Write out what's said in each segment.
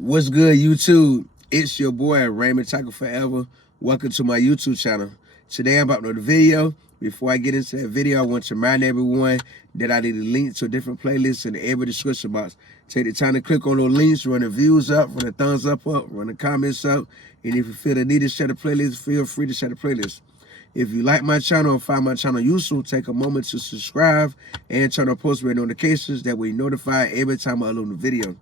What's good, YouTube? It's your boy, Raymondtacular Forever. Welcome to my YouTube channel. Today, I'm about to do the video. Before I get into that video, I want to remind everyone that I need a link to different playlists in every description box. Take the time to click on those links, run the views up, run the thumbs up, run the comments up. And if you feel the need to share the playlist, feel free to share the playlist. If you like my channel or find my channel useful, take a moment to subscribe and turn on post notifications. That way you notify every time I upload a video.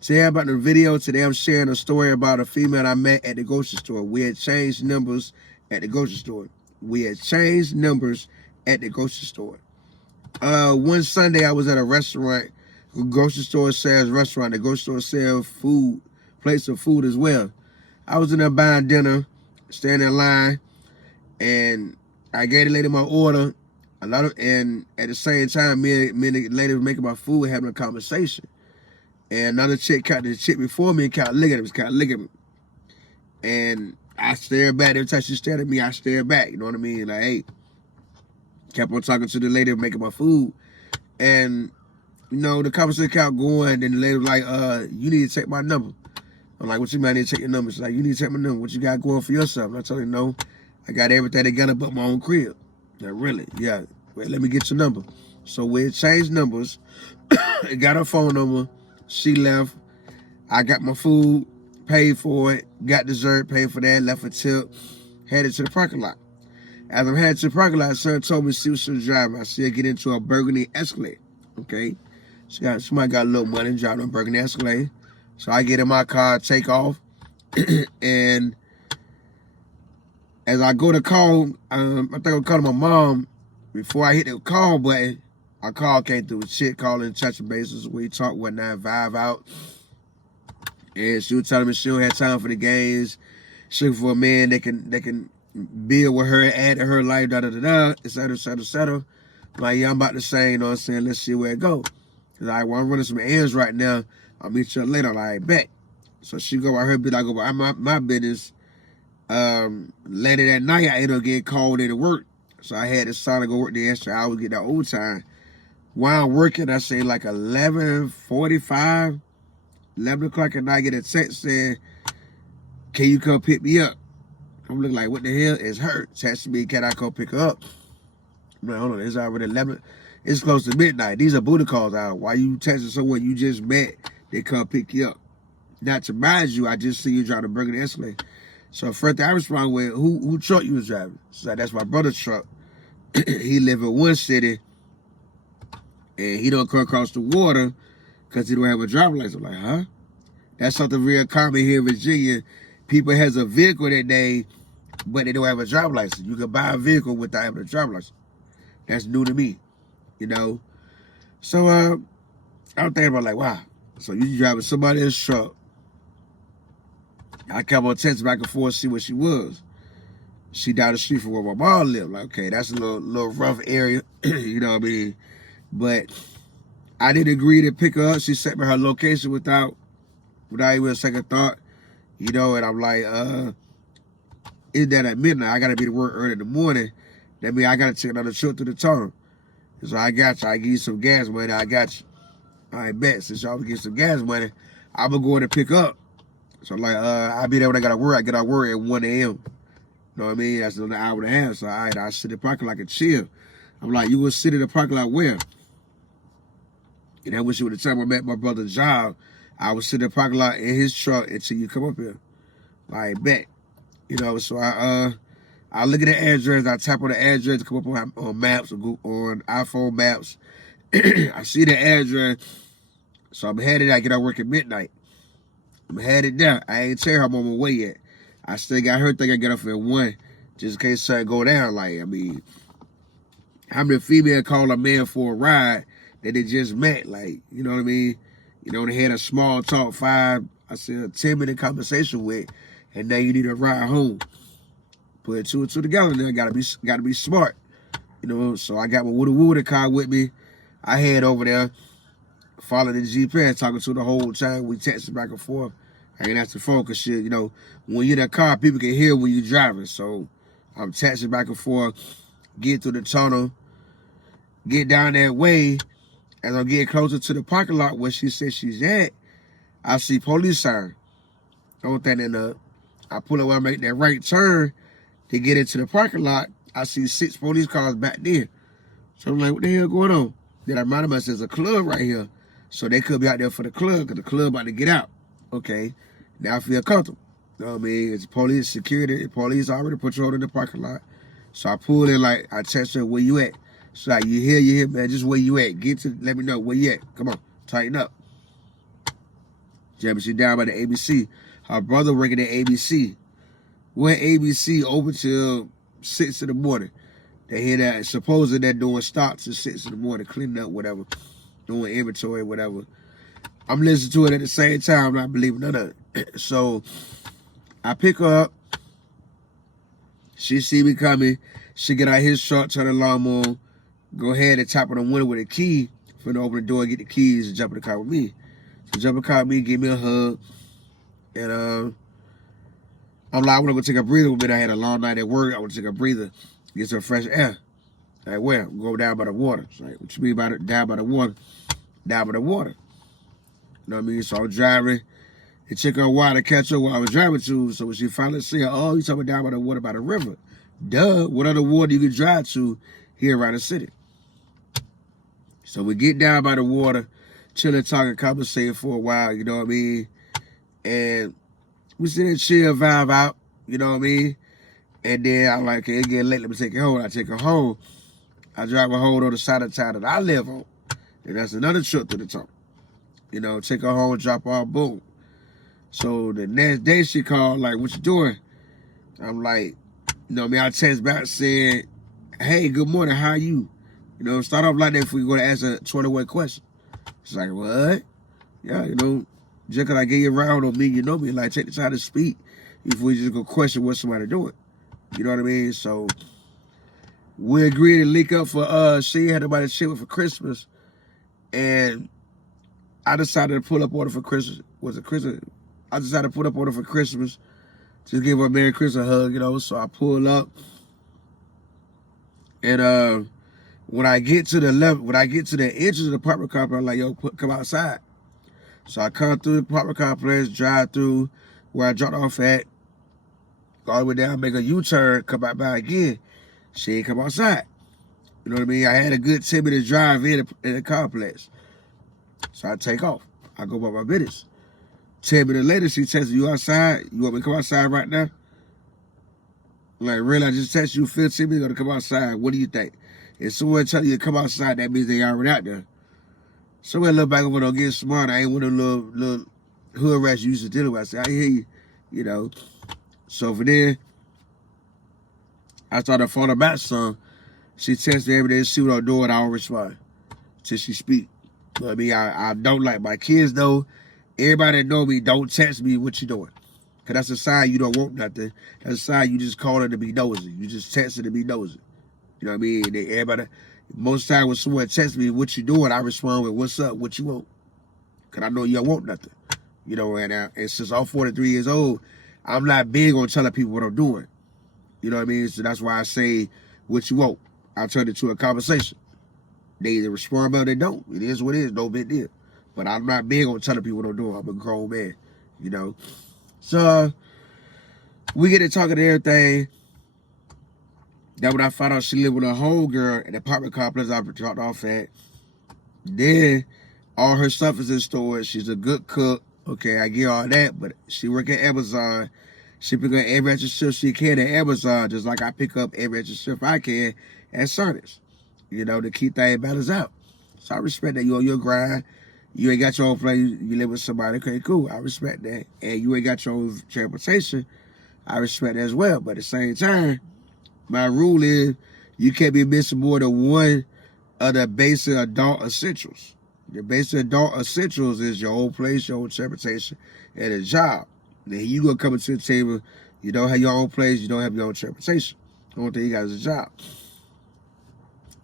Today about the video, today I'm sharing a story about a female I met at the grocery store. We had changed numbers at the grocery store. One Sunday I was at a restaurant, grocery store sells restaurant. The grocery store sells food, plates of food as well. I was in there buying dinner, standing in line, and I gave the lady my order. And at the same time, me and the lady was making my food, having a conversation. And another chick caught the chick before me and kept looking at me. And I stared back. Every time she stared at me, I stared back. You know what I mean? Like, hey, kept on talking to the lady making my food. And, you know, the conversation kept going. Then the lady was like, you need to take my number. I'm like, what you mean I need to take your number? She's like, you need to take my number. What you got going for yourself? And I told her, no, I got everything together but my own crib. Like, really? Yeah. Well, let me get your number. So we changed numbers. Got her phone number. She left. I got my food, paid for it, got dessert, paid for that, left a tip, headed to the parking lot. As I'm headed to the parking lot, son told me she was driving. I see her get into a burgundy Escalade. Okay. Somebody got a little money driving a burgundy Escalade. So I get in my car, take off, and as I go to call, I think I'm calling my mom. Before I hit the call button, our call came through. Shit calling, touching bases. We talk, whatnot, vibe out. And she was telling me she don't have time for the games. She looking for a man that can build with her, add to her life, et cetera, et cetera, et cetera. Like, yeah, I'm about to say, you know what I'm saying? Let's see where it go. Like, well, I'm running some errands right now. I'll meet you later. Like, bet. So she go by her bit, I go by my business. Later that night, I ended up getting called into work. So I had to start to go work the extra hours, get that overtime. While I'm working, I say like 11:45, 11 o'clock at night, I get a text saying, can you come pick me up? I'm looking like, what the hell? It's her. Texting me, can I come pick her up? I'm like, hold on, it's already 11. It's close to midnight. These are booty calls out. Why you texting someone you just met, they come pick you up? Not to mind you, I just see you drive the burgundy Escalade. So first thing I respond with, who truck you was driving? So that's my brother's truck. He live in one city, and he don't come across the water because he don't have a driver's license. I'm like, huh? That's something real common here in Virginia. People has a vehicle that but they don't have a driver's license. You can buy a vehicle without having a driver's license. That's new to me, you know? So I'm thinking about like, wow. So you driving somebody else's truck. I kept on texting back and forth to see where she was. She down the street from where my mom lived. Like, okay, that's a little rough area, you know what I mean? But I didn't agree to pick her up. She sent me her location without even a second thought, you know. And I'm like, it's that at midnight. I gotta be to work early in the morning. That means I gotta take another trip to the tunnel. So I got you. I give you some gas money. I got you. I bet since y'all give some gas money, I'm gonna go in and pick up. So I'm like, I'll be there when I gotta work. I get out of work at 1 a.m. You know what I mean? That's another hour and a half. So I sit in the parking lot and chill. I'm like, you will sit in the parking lot where? And I wish you would have time I met my brother's job, I would sit in the parking lot in his truck until you come up here. Like, bet. You know, so I look at the address, I tap on the address to come up on maps or on iPhone maps. I see the address. So I'm headed, I get out work at midnight. I'm headed down. I ain't tell her I'm on my way yet. I still got her think I get up at 1, just in case something go down. Like, I mean, how many female call a man for a ride that they just met? Like, you know what I mean? You know, they had a small talk, 10-minute conversation with, and now you need a ride home. Put 2 and 2 together, and then gotta be smart. You know, so I got my woody car with me. I head over there, following the GPS, talking to her the whole time. We texting back and forth. I ain't answering the phone because shit, you know, when you're in that car, people can hear when you're driving. So I'm texting back and forth, get through the tunnel, get down that way. As I'm getting closer to the parking lot where she said she's at, I see police siren. Don't think that I pull up when I make that right turn to get into the parking lot. I see 6 police cars back there. So I'm like, what the hell going on? Then I reminded myself there's a club right here. So they could be out there for the club because the club about to get out. Okay. Now I feel comfortable. You know what I mean? It's police, security, police already patrolling in the parking lot. So I pulled in, like, I text her, where you at? So like, you here, man, just where you at. Let me know where you at. Come on, tighten up. She down by the ABC. Her brother working at ABC. We're at ABC open till 6 in the morning. They hear that, supposedly they're doing stops at 6 in the morning, cleaning up, whatever, doing inventory, whatever. I'm listening to it at the same time, I'm not believing none of it. So I pick her up. She see me coming. She get out his truck, turn the alarm on, go ahead and tap on the window with a key for to open the door and get the keys and jump in the car with me. So jump in the car with me, give me a hug. And I'm like, I want to go take a breather with me. I had a long night at work. I want to take a breather, get some fresh air. Like, where? Go down by the water. It's like, what you mean by down by the water? Down by the water. You know what I mean? So I'm driving. It took her a while to catch up where I was driving to. So when she finally see her, oh, you talking down by the water by the river. Duh, what other water you can drive to here around the city? So we get down by the water, chilling, talking, conversating for a while, you know what I mean? And we sit there, chill, vibe out, you know what I mean? And then I'm like, okay, it get late, let me take her home. I take her home. I drive her home on the side of town that I live on. And that's another trip to the top. You know, take her home, drop her off, boom. So the next day she called, like, what you doing? I'm like, you know what I mean? I text back saying, hey, good morning, how are you? You know, start off like that if we go to ask a 21 question. She's like, what? Yeah, you know, just because I gave you a round on me, you know me, like, take the time to speak before you just go question what somebody doing. You know what I mean? So we agreed to link up for, she had nobody to chill with for Christmas. And I decided to pull up on her for Christmas. Was it Christmas? I decided to put up on her for Christmas. Just give her a Merry Christmas hug, you know. So I pull up. And when I get to the entrance of the apartment complex, I'm like, yo, come outside. So I come through the apartment complex, drive through where I dropped off at, go all the way down, make a U-turn, come back by again. She ain't come outside. You know what I mean? I had a good 10-minute drive in the complex. So I take off. I go about my business. 10 minutes later, she texts me, you outside? You want me to come outside right now? I'm like, really? I just texted you 15 minutes ago to come outside. What do you think? If someone tell you to come outside, that means they already out there. Somebody look back over there, get smart. I ain't one of them little hood rats you used to deal with. I said, I hear you, you know. So for then, I started falling back some. She texts me every day, see what I'm doing, I don't respond till she speak. You know what I mean? I don't like my kids, though. Everybody that know me, don't text me what you doing. Because that's a sign you don't want nothing. That's a sign you just calling to be nosy. You just texting to be nosy. You know what I mean? Everybody, most time when someone texts me what you doing, I respond with, what's up, what you want? Because I know you don't want nothing. You know, and since I'm 43 years old, I'm not big on telling people what I'm doing. You know what I mean? So that's why I say, what you want? I turn it to a conversation. They either respond or they don't. It is what it is, no big deal. But I'm not big on telling people what I'm doing. I'm a grown man, you know. So we get to talking to everything. Then when I found out she lived with a homegirl in the apartment complex I dropped off at, then all her stuff is in storage. She's a good cook. Okay, I get all that, but she work at Amazon. She pick up every extra shift she can at Amazon, just like I pick up every extra shift I can at Sonics, you know, to keep things balanced out. So I respect that you on your grind. You ain't got your own place, you live with somebody, okay, cool, I respect that. And you ain't got your own transportation, I respect that as well. But at the same time, my rule is you can't be missing more than one of the basic adult essentials. The basic adult essentials is your own place, your own transportation, and a job. Then you gonna come into the table, you don't have your own place, you don't have your own transportation. The only thing you got is a job.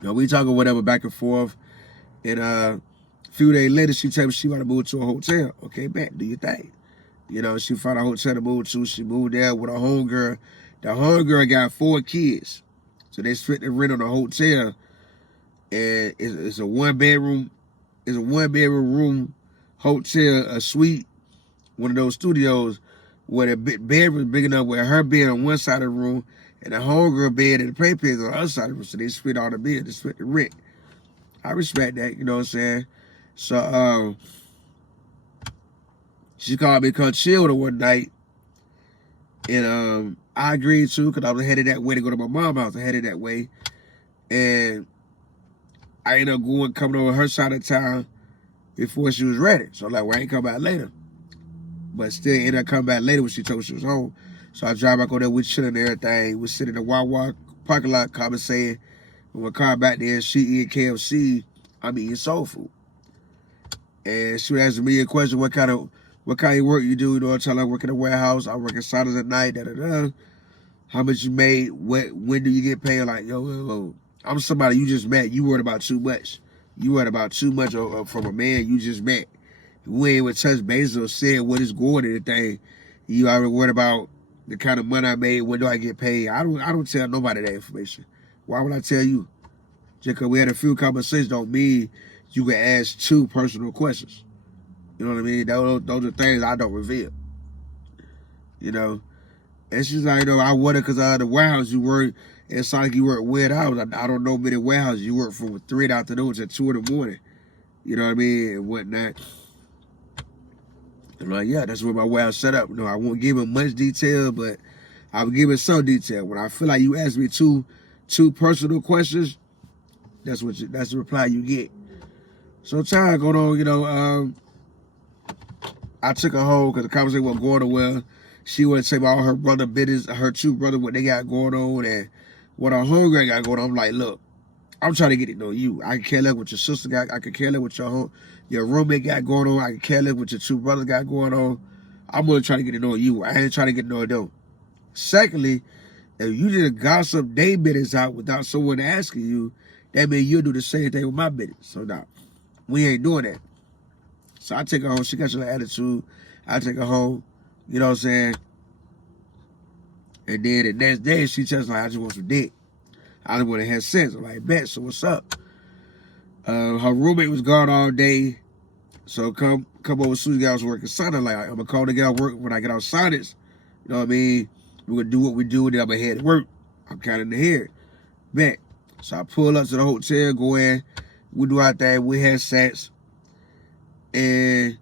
You know, we talking whatever back and forth, and a few days later, she tell me she want to move to a hotel. Okay, bet, do your thing. You know, she found a hotel to move to. She moved there with a homegirl. The homegirl got 4 kids. So they split the rent on the hotel. And it's a one-bedroom room hotel, a suite, one of those studios. where the bed was big enough where her bed on one side of the room and the homegirl bed and the playpen on the other side of the room. So they split all the bed, they split the rent. I respect that, you know what I'm saying? So she called me to come chill with her one night. And I agreed to, because I was headed that way to go to my mom's house. I headed that way. And I ended up coming over her side of town before she was ready. So I'm like, well, I ain't come back later. But still ended up coming back later when she told me she was home. So I drive back over there, we chilling and everything. We sitting in the Wawa parking lot conversating. When we car back there, she eating KFC, I'm eating soul food. And she was asking me a question, what kind of work you do? You know, I tell her I work in a warehouse, I work in Saturdays at night, da-da-da. How much you made, when do you get paid? Like, yo, I'm somebody you just met, you worried about too much. You worried about too much from a man you just met. We ain't even touch base or said what is going in the thing. You already worried about the kind of money I made, when do I get paid? I don't tell nobody that information. Why would I tell you? Just because we had a few conversations don't mean you can ask 2 personal questions. You know what I mean? Those are things I don't reveal. You know? And she's like, I wonder because the warehouse you work, it's like you work weird hours. I don't know many warehouses. You work from 3 in the afternoon to 2 in the morning. You know what I mean? And whatnot. I'm like, yeah, that's where my warehouse set up. I won't give him much detail, but I'll give it some detail. When I feel like you ask me two personal questions, that's the reply you get. So time going on, I took her home because the conversation wasn't going well. She wanted to tell me all her brother business, her 2 brothers, what they got going on, and what her homegirl got going on. I'm like, look, I'm trying to get to know you. I can care less what your sister got. I can care less what your roommate got going on. I can care less what your 2 brothers got going on. I'm going to try to get to know you. I ain't trying to get to know them. Secondly, if you just gossip their business out without someone asking you, that means you'll do the same thing with my business. So now, we ain't doing that. So I take her home. She got your attitude. I take her home. You know what I'm saying? And then the next day, she tells me, I just want some dick. I just want to have sex. I'm like, bet, so what's up? Her roommate was gone all day. So come over as soon as I was working Sunday. Like, I'm going to call to get out work when I get out Sonnets. You know what I mean? We're going to do what we do, and then I'm going to head to work. I'm kind of in the hair. Bet. So I pull up to the hotel, go in. We do our thing. We had sex. And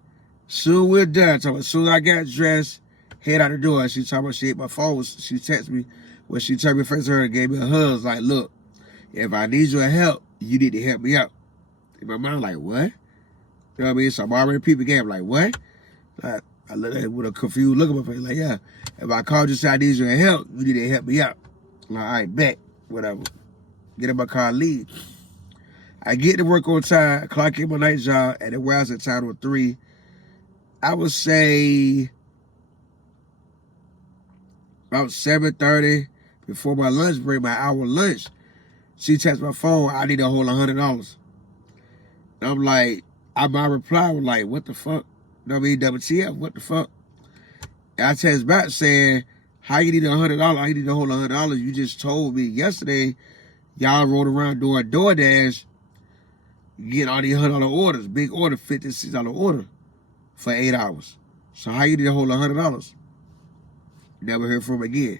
soon we're done. As soon as I got dressed, head out the door. She talking about she hit my phone. She texted me. When she turned me face to her and gave me a hug. Like, look, if I need your help, you need to help me out. In my mind, like, what? You know what I mean? So I'm already peeping game. Like, what? I look at it with a confused look on my face. Like, yeah, if I called you and said I need your help, you need to help me out. I'm like, all right, bet. Whatever. Get in my car, leave. I get to work on time, clock in my night job, and the warehouse at town on 3. I would say about 7:30 before my lunch break, my hour lunch. She texts my phone, I need to hold $100. And I'm like, my reply was like, what the fuck? You know what I mean? WTF, what the fuck? And I text back saying, how you need $100? How you need to hold $100? You just told me yesterday y'all rode around doing DoorDash, getting all these $100 orders, big order, $56 order for 8 hours. So how you need to hold $100? Never heard from him again.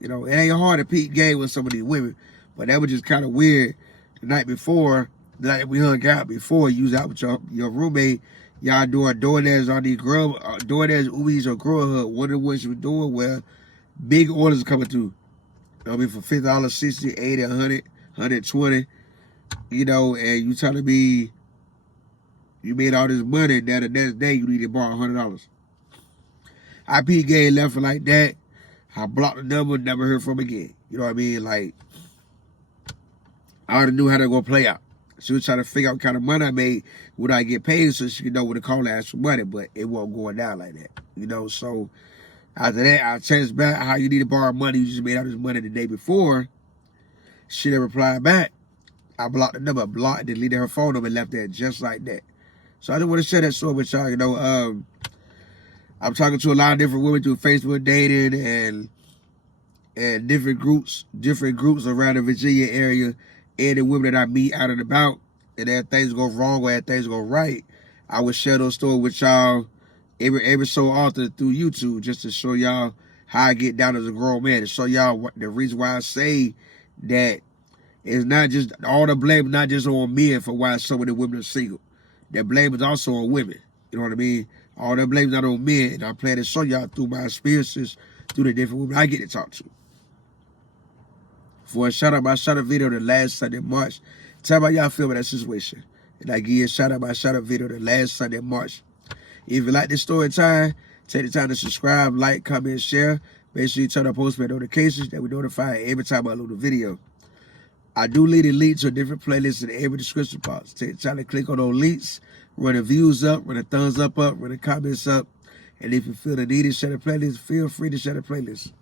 You know, it ain't hard to peep game with some of these women, but that was just kind of weird. The night before, the night we hung out before, you was out with your roommate, y'all doing DoorDash on these girl, DoorDash, Ubers or Girl Hut. One of the ones you were doing where big orders coming through. You know what I mean, for $50, 60, 80, 100, 120. You know, and you telling me you made all this money, now the next day you need to borrow $100. IP game left it like that. I blocked the number, never heard from again. You know what I mean? Like, I already knew how to go play out. She was trying to figure out what kind of money I made, would I get paid, so she could know when to call and ask for money, but it wasn't going down like that. You know, so after that, I text back how you need to borrow money. You just made all this money the day before. She didn't reply back. I blocked the number, deleted her phone number, and left that just like that. So I just want to share that story with y'all. You know, I'm talking to a lot of different women through Facebook dating and different groups around the Virginia area, and the women that I meet out and about. And as things go wrong or as things go right, I would share those stories with y'all every so often through YouTube, just to show y'all how I get down as a grown man, to show y'all the reason why I say that it's not just all the blame, not just on men for why so many women are single. That blame is also on women. You know what I mean? All that blame is not on men, and I plan to show y'all through my experiences, through the different women I get to talk to. For a shout out, I shot a video the last Sunday in March. Tell me how y'all feel about that situation. And I give you a shout out, I shot a video the last Sunday in March. If you like this story time, take the time to subscribe, like, comment, share. Make sure you turn on post notifications that we notify every time I upload a video. I do leave a link to a different playlist in every description box. Take the time to click on those links, run the views up, run the thumbs up, run the comments up. And if you feel the need to share the playlist, feel free to share the playlist.